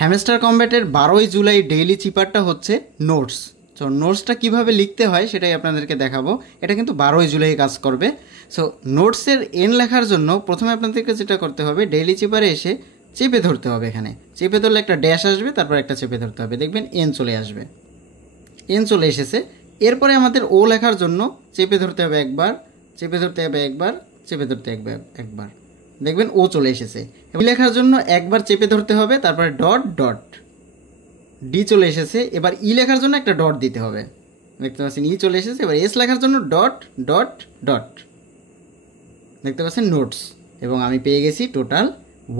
Hamster কম্ব্যাটের 12ই July daily চিপারটা হচ্ছে notes. So নোটসটা কীভাবে লিখতে হয় সেটাই আপনাদেরকে দেখাবো। এটা কিন্তু 12ই জুলাই কাজ করবে। সো নোটসের এন লেখার জন্য প্রথমে আপনাদেরকে যেটা করতে হবে, ডেইলি চিপারে এসে চেপে ধরতে হবে। এখানে চেপে ধরলে একটা ড্যাশ আসবে, তারপর একটা চেপে ধরতে হবে, দেখবেন এন চলে আসবে। এন চলে এসেছে। এরপরে আমাদের ও লেখার জন্য চেপে ধরতে হবে একবার, চেপে ধরতে হবে একবার, চেপে ধরতে একবার, দেখবেন ও চলে এসেছে। ই লেখার জন্য একবার চেপে ধরতে হবে, তারপরে ডট ডট, ডি চলে এসেছে। এবার ই লেখার জন্য একটা ডট দিতে হবে, দেখতে পাচ্ছেন ই চলে এসেছে। এবার এস লেখার জন্য ডট ডট ডট, দেখতে পাচ্ছেন নোটস। এবং আমি পেয়ে গেছি টোটাল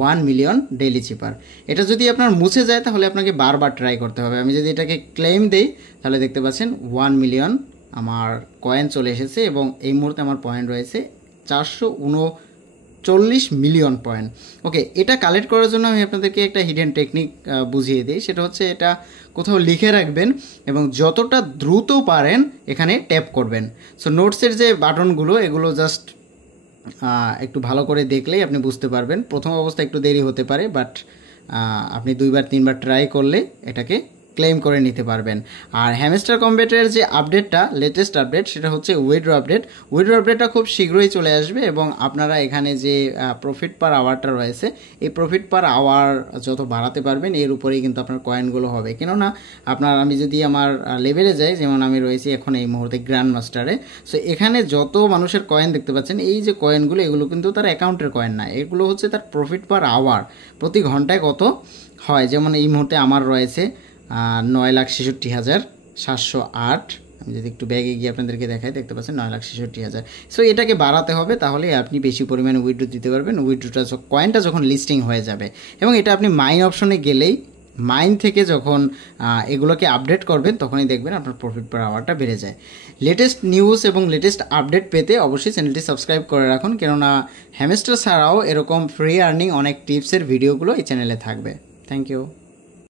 1 মিলিয়ন ডেইলি চিপার। এটা যদি আপনার মুছে যায় তাহলে আপনাকে বারবার ট্রাই করতে হবে। আমি যদি এটাকে ক্লেম দেই তাহলে দেখতে পাচ্ছেন 1 মিলিয়ন আমার কয়েন চলে এসেছে এবং এই মুহূর্তে আমার পয়েন্ট রয়েছে 439 মিলিয়ন পয়েন্ট। ওকে, এটা কালেক্ট করার জন্য আমি আপনাদেরকে একটা হিডেন টেকনিক বুঝিয়ে দিই। সেটা হচ্ছে এটা কোথাও লিখে রাখবেন এবং যতটা দ্রুত পারেন এখানে ট্যাপ করবেন। সো নোটসের যে বাটনগুলো এগুলো জাস্ট একটু ভালো করে দেখলেই আপনি বুঝতে পারবেন। প্রথম অবস্থা একটু দেরি হতে পারে, বাট আপনি 2-3বার ট্রাই করলে এটাকে ক্লেম করে নিতে পারবেন। আর হ্যামস্টার কম্ব্যাটের যে আপডেটটা, লেটেস্ট আপডেট, সেটা হচ্ছে উইথড্র আপডেট। উইথড্র আপডেটটা খুব শীঘ্রই চলে আসবে এবং আপনারা এখানে যে প্রফিট পার আওয়ারটা রয়েছে, এই প্রফিট পার আওয়ার যত বাড়াতে পারবেন এর উপরেই কিন্তু আপনার কয়েনগুলো হবে। কেননা আমি যদি আমার লেভেলে যাই, যেমন আমি রয়েছি এখন এই মুহূর্তে গ্র্যান্ড মাস্টারে। সো এখানে যত মানুষের কয়েন দেখতে পাচ্ছেন, এই যে কয়েনগুলো, এগুলো কিন্তু তার অ্যাকাউন্টের কয়েন না, এগুলো হচ্ছে তার প্রফিট পার আওয়ার, প্রতি ঘন্টায় কত হয়। যেমন এই মুহূর্তে আমার রয়েছে 9,66,708। আমি যদি একটু ব্যাগে গিয়ে আপনাদেরকে দেখাই, দেখতে পাচ্ছেন 9,66,000। সো এটাকে বাড়াতে হবে, তাহলে আপনি বেশি পরিমাণে উইথড্র দিতে পারবেন। উইথড্রটা কয়েনটা যখন লিস্টিং হয়ে যাবে, এবং এটা আপনি মাইন অপশনে গেলেই মাইন থেকে যখন এগুলোকে আপডেট করবেন তখনই দেখবেন আপনার প্রফিট পার আওয়ারটা বেড়ে যায়। লেটেস্ট নিউজ এবং লেটেস্ট আপডেট পেতে অবশ্যই চ্যানেলটি সাবস্ক্রাইব করে রাখুন, কেননা হ্যামস্টার ছাড়াও এরকম ফ্রি আর্নিং অনেক টিপসের ভিডিওগুলো এই চ্যানেলে থাকবে। Thank you.